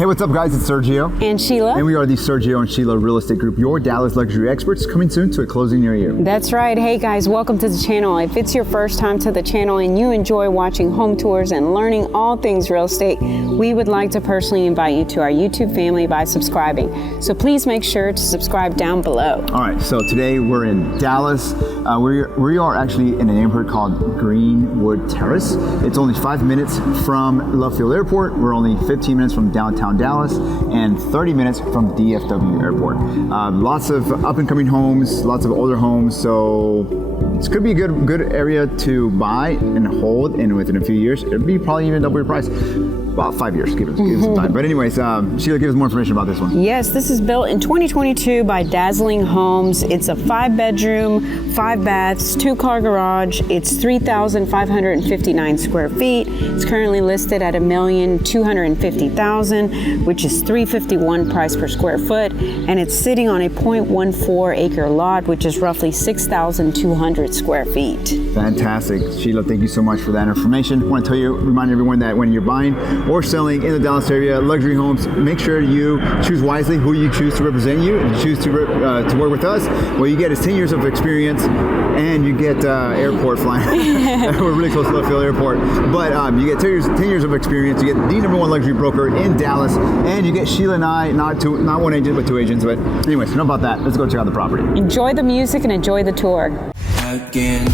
Hey, what's up guys? It's Sergio. And Sheila. And we are the Sergio and Sheila Real Estate Group, your Dallas luxury experts, coming soon to a closing near you. That's right. Hey guys, welcome to the channel. If it's your first time to the channel and you enjoy watching home tours and learning all things real estate, we would like to personally invite you to our YouTube family by subscribing. So please make sure to subscribe down below. All right, so today we're in Dallas. We are actually in a neighborhood called Greenwood Terrace. It's only 5 minutes from Love Field Airport. We're only 15 minutes from downtown Dallas and 30 minutes from DFW Airport. Lots of up and coming homes, lots of older homes, so this could be a good area to buy and hold, and within a few years, it'd be probably even double your price. About 5 years, give it some time. But anyways, Sheila, give us more information about this one. Yes, this is built in 2022 by Dazzling Homes. It's a 5-bedroom, 5 baths, 2-car garage. It's 3,559 square feet. It's currently listed at $1,250,000, which is $351 price per square foot, and it's sitting on a 0.14 acre lot, which is roughly 6,200 square feet. Fantastic, Sheila. Thank you so much for that information. I want to remind everyone that when you're buying or selling in the Dallas area, luxury homes, make sure you choose wisely who you choose to represent you and choose to work with us. What you get is 10 years of experience, and you get airport flying. We're really close to Love Field Airport, but you get 10 years of experience. You get the #1 luxury broker in Dallas, and you get Sheila and I, not one agent, but 2 agents. But anyways, enough about that. Let's go check out the property. Enjoy the music and enjoy the tour. Again.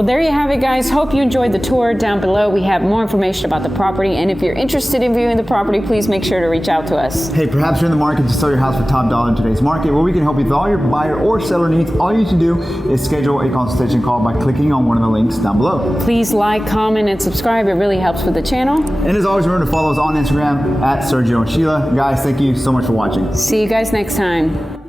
Well, there you have it, guys. Hope you enjoyed the tour. Down below, we have more information about the property. And if you're interested in viewing the property, please make sure to reach out to us. Hey, perhaps you're in the market to sell your house for top dollar in today's market. Well, we can help you with all your buyer or seller needs. All you need to do is schedule a consultation call by clicking on one of the links down below. Please like, comment, and subscribe. It really helps with the channel. And as always, remember to follow us on Instagram at Sergio Sheila. Guys, thank you so much for watching. See you guys next time.